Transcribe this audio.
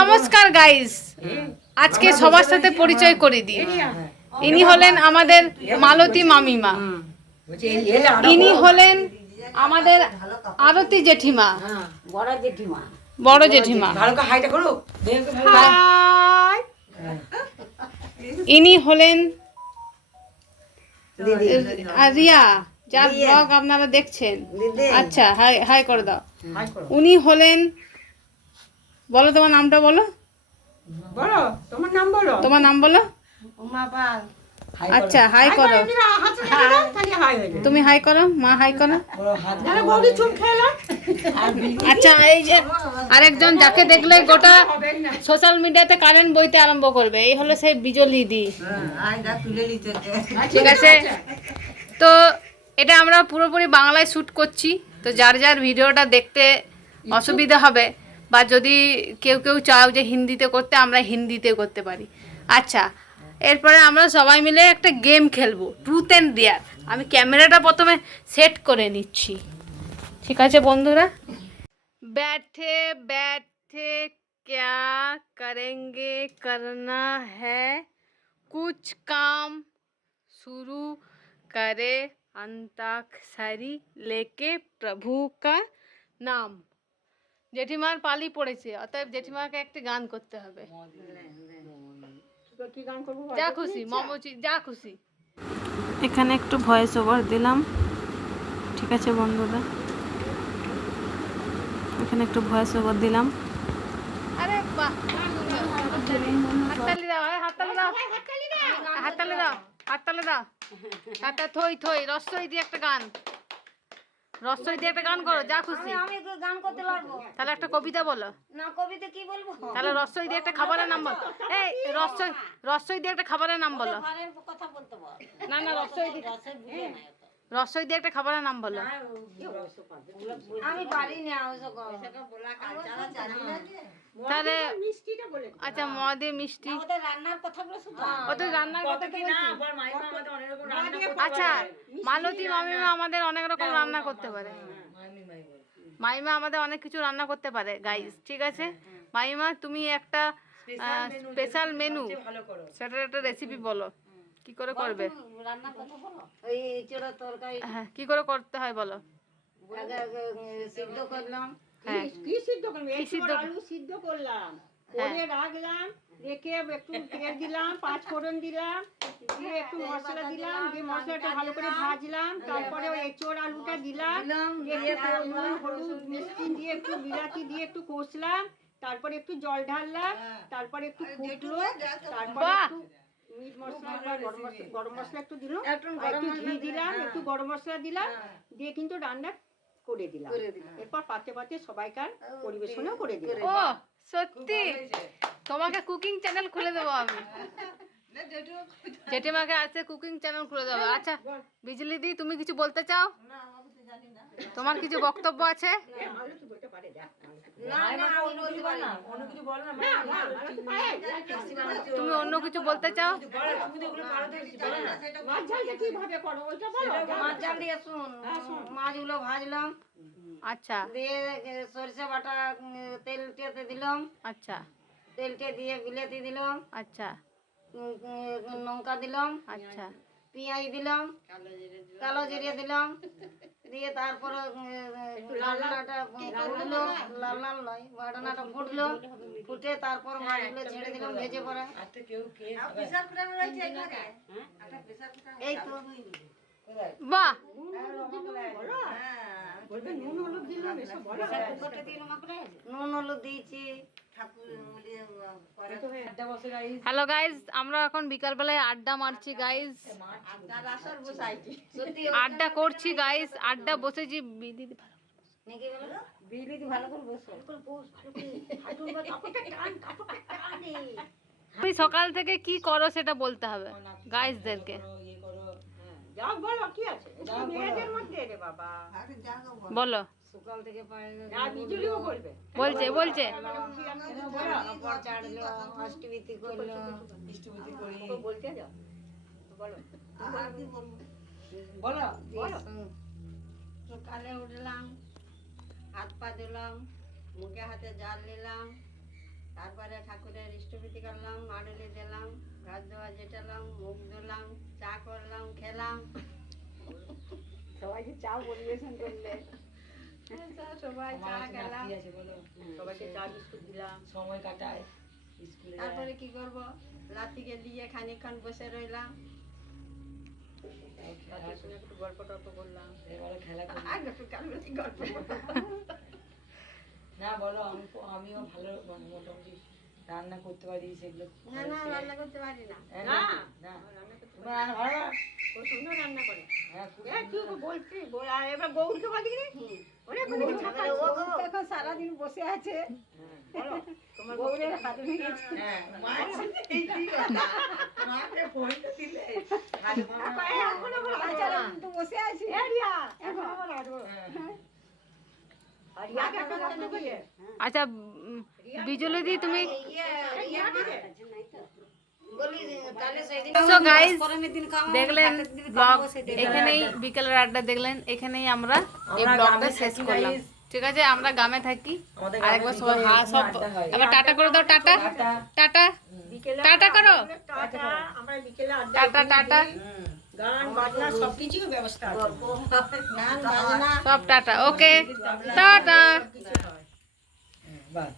নমস্কার গাইস, আজকে সবার সাথে পরিচয় করে দিই। ইনি হলেন আমাদের মালতী মামিমা, ইনি হলেন আমাদের আরতি জেঠিমা, বড় জেঠিমা, ইনি হলেন রিয়া, যার ব্লগ আপনারা দেখছেন। আচ্ছা, হাই হাই করে দাও। উনি হলেন, বলো তোমার নামটা বলো। বলো তোমার নাম বলো। তোমার নাম বলো। উমা পাল। আচ্ছা, হাই করো। তুমি হাই করো, মা হাই করো। আচ্ছা, এই যে আরেকজন যাকে দেখলে গোটা সোশ্যাল মিডিয়াতে কারেন্ট বইতে আরম্ভ করবে, এই হলো সেই বিজলি দি। ঠিক আছে, তো এটা আমরা পুরোপুরি বাংলায় শ্যুট করছি, তো যার যার ভিডিওটা দেখতে অসুবিধা হবে বা যদি কেউ কেউ চাও যে হিন্দিতে করতে, আমরা হিন্দিতে করতে পারি। আচ্ছা, এরপরে আমরা সবাই মিলে একটা গেম খেলবো, ট্রুথ অ্যান্ড ডেয়ার। আমি ক্যামেরাটা প্রথমে সেট করে নিচ্ছি, ঠিক আছে বন্ধুরা। बैठे बैठे क्या करेंगे, करना है कुछ काम, शुरू करे अंताक्षरी लेके प्रभु का नाम। জেঠিমার পালি পড়েছে, অতএব জেঠিমাকে একটা গান করতে হবে। যা খুশি মমচি, যা খুশি। এখানে একটু ভয়েস ওভার দিলাম, ঠিক আছে বন্ধুরা, এখানে একটু ভয়েস ওভার দিলাম। আরে বাহ, হাততালি দাও, হাততালি দাও, হাততালি দাও, হাততালি দাও, হাতটা থই থই, রসই দিয়ে একটা গান, রসই দিয়ে একটা গান করো, যা খুশি। আমি গান করতে পারবো। তাহলে একটা কবিতা বলো না, কবিতা কি বলবো? তাহলে রসই দিয়ে একটা খাবারের নাম বলো। এই রসই, রসই দিয়ে একটা খাবারের নাম বলো। কথা বলতে পারবো না না, রসই দিয়ে, রসই দিয়ে একটা খাবারের নাম বলো। আমি পারি না ওসব। তাহলে আচ্ছা, মদে মিষ্টি, ওদের রান্নার কথাগুলো শুধু। ওদের রান্নার কথা কি বলছি? আচ্ছা, মালতী মামিমা আমাদের অনেক রকম রান্না করতে পারে। মাইমা আমাদের অনেক কিছু রান্না করতে পারে গাইস, ঠিক আছে। মাইমা, তুমি একটা স্পেশাল মেনু, সেটার একটা রেসিপি বলো, কি করে করবে। রান্নার কথা বলো। ওই এঁচোড়া তরকারি হ্যাঁ, কি করে করতে হয় বলো। আগে সিদ্ধ করলাম। হ্যাঁ, কি সিদ্ধ করলাম? কি সিদ্ধ? আলু সিদ্ধ করলাম, করে রাখলাম, রেখে একটু তেল দিলাম, পাঁচ ফোড়ন দিলাম, দিয়ে একটু মশলা দিলাম, দিয়ে মশলাটা ভালো করে ভাজলাম, তারপরে ওই এঁচোড় আলুটা দিলাম, দিয়ে নুন হলুদ মিষ্টি দিয়ে একটু বিলাতি দিয়ে একটু কষলাম, তারপরে একটু জল ঢাললাম, তারপরে একটু ফুটলো, তারপরে একটু মিট মশলা বা গরম মশলা একটু দিলাম, একটু ঘি দিলাম, একটু গরম মশলা দিলাম, দিয়ে কিন্তু রান্না করে দিলাম। এরপর পাতে পাতে সবাইকার পরিবেশনও করে দিলাম। ও সত্যি, তোমাকে কুকিং চ্যানেল খুলে দেবো আমি, জেঠিমাকে আছে কুকিং চ্যানেল খুলে দেবো। আচ্ছা বিজলি দি, তুমি কিছু বলতে চাও? তোমার কিছু বক্তব্য আছে? তুমি অন্য কিছু বলতে চাও? মাছগুলো ভাজলাম, আচ্ছা, দিয়ে সরিষা বাটা তেলটাতে দিলাম, আচ্ছা, তেলটা দিয়ে বিলাতি দিলাম, আচ্ছা, লঙ্কা দিলাম, আচ্ছা, পেঁয়াজ দিলাম, কালো জিরে দিলাম, দিয়ে তারপরে রান্নাটা ফুটলো, লাল লাল নয়, বাটনাটা ফুটলো, ফুটে তারপর মাছগুলো ছেড়ে দিলাম ভেজে পরে। এই তো বাহ, নুন হলুদ দিয়েছি। হ্যালো গাইজ, আমরা এখন বিকালবেলায় আড্ডা মারছি গাইজ, আড্ডা করছি গাইজ, আড্ডা বসেছি। তুমি সকাল থেকে কি করো সেটা বলতে হবে গাইজদেরকে, বলো। সকাল থেকে বলছে বলছে অষ্টমীতি করলো, সকালে উঠলাম, হাত পা ধুলাম, মুখে হাতে জাল নিলাম, তারপরে ঠাকুরের ইষ্টবিধি করলাম, মাডুলি দিলাম, ঘর দেওয়া জেটালাম, মুখ ধুলাম, চা করলাম, খেলাম। সবাইকে চা পরিবেশন করলে, সবাই চা খেলাম। সবাইকে চা বিস্কুট দিলাম, সময় কাটায় স্কুলে তারপরে কি করব, লাতিকে দিয়ে খানিকক্ষণ বসে রইলাম। তাদের সঙ্গে একটু গল্প টল্প করলাম। এবারে খেলা করি। আর একটু কালবেলা গল্প না বলো, আমিও ভালো মানে মোটামুটি রান্না করতে পারি সেগুলো। না না, রান্না করতে পারি না। না না তোমার রান্না ভালো না? খুব সুন্দর রান্না করে। হ্যাঁ, খুব তুই সুন্দর। বলছি, আর এবার গৌরকে বলি কি ওরে এখন সারাদিন বসে আছে, হ্যাঁ। তোমার গৌরের হাতে নিয়েছে। হ্যাঁ, মায়ের সাথে এই কথা। মাকে ফোনটা দিলে হাত মামা। এখন আবার আচারা তো বসে আছি। এখন আবার আসবো। হ্যাঁ। আর ইয়াকে একটা কথা বলি, আচ্ছা বিজলি দি তুমি বলি তাহলে সেদিন সো গাইস গরমের দিন খাওয়া, দেখলেন ব্লগ এখানেই, বিকেলের আড্ডা দেখলেন এখানেই আমরা এই ব্লগটা শেষ করলাম। ঠিক আছে, আমরা গ্রামে থাকি। আমাদের আরেকবার গ্রামে সবাই হ্যাঁ সব আড্ডা হয়। এবার টাটা করে দাও, টাটা টাটা। টাটা বিকেলে টাটা করো, টাটা, আমরা বিকেলে আড্ডা টাটা টাটা গান বাজনা সবকিছু ব্যবস্থা আছে। গান বাজনা সব টাটা, ওকে টাটা। বাহ।